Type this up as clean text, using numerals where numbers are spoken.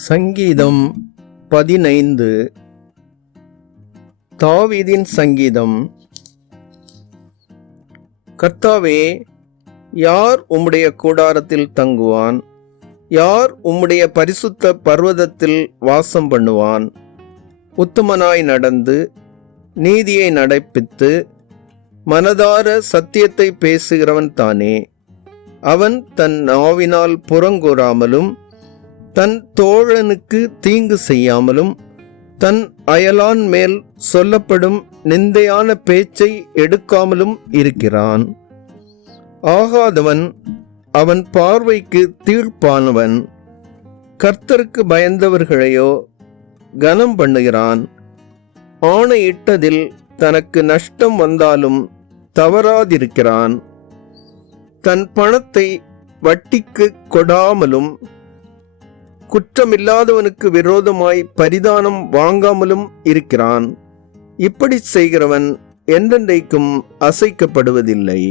சங்கீதம் 15. தாவீதின் சங்கீதம். கர்த்தாவே, யார் உம்முடைய கூடாரத்தில் தங்குவான்? யார் உம்முடைய பரிசுத்த பர்வதத்தில் வாசம் பண்ணுவான்? உத்தமனாய் நடந்து நீதியை நடப்பித்து மனதார சத்தியத்தை பேசுகிறவன் தானே. அவன் தன் நாவினால் புறங்கூறாமலும் தன் தோழனுக்கு தீங்கு செய்யாமலும் தன் அயலான் மேல் சொல்லப்படும் நிந்தையான பேச்சை எடுக்காமலும் இருக்கிறான். ஆகாதவன் அவன் பார்வைக்கு தீர்ப்பானவன். கர்த்தருக்கு பயந்தவர்களையோ கனம் பண்ணுகிறான். ஆணையிட்டதில் தனக்கு நஷ்டம் வந்தாலும் தவறாதிருக்கிறான். தன் பணத்தை வட்டிக்கு கொடாமலும் குற்றமில்லாதவனுக்கு விரோதமாய் பரிதானம் வாங்காமலும் இருக்கிறான். இப்படி செய்கிறவன் என்றென்றைக்கும் அசைக்கப்படுவதில்லை.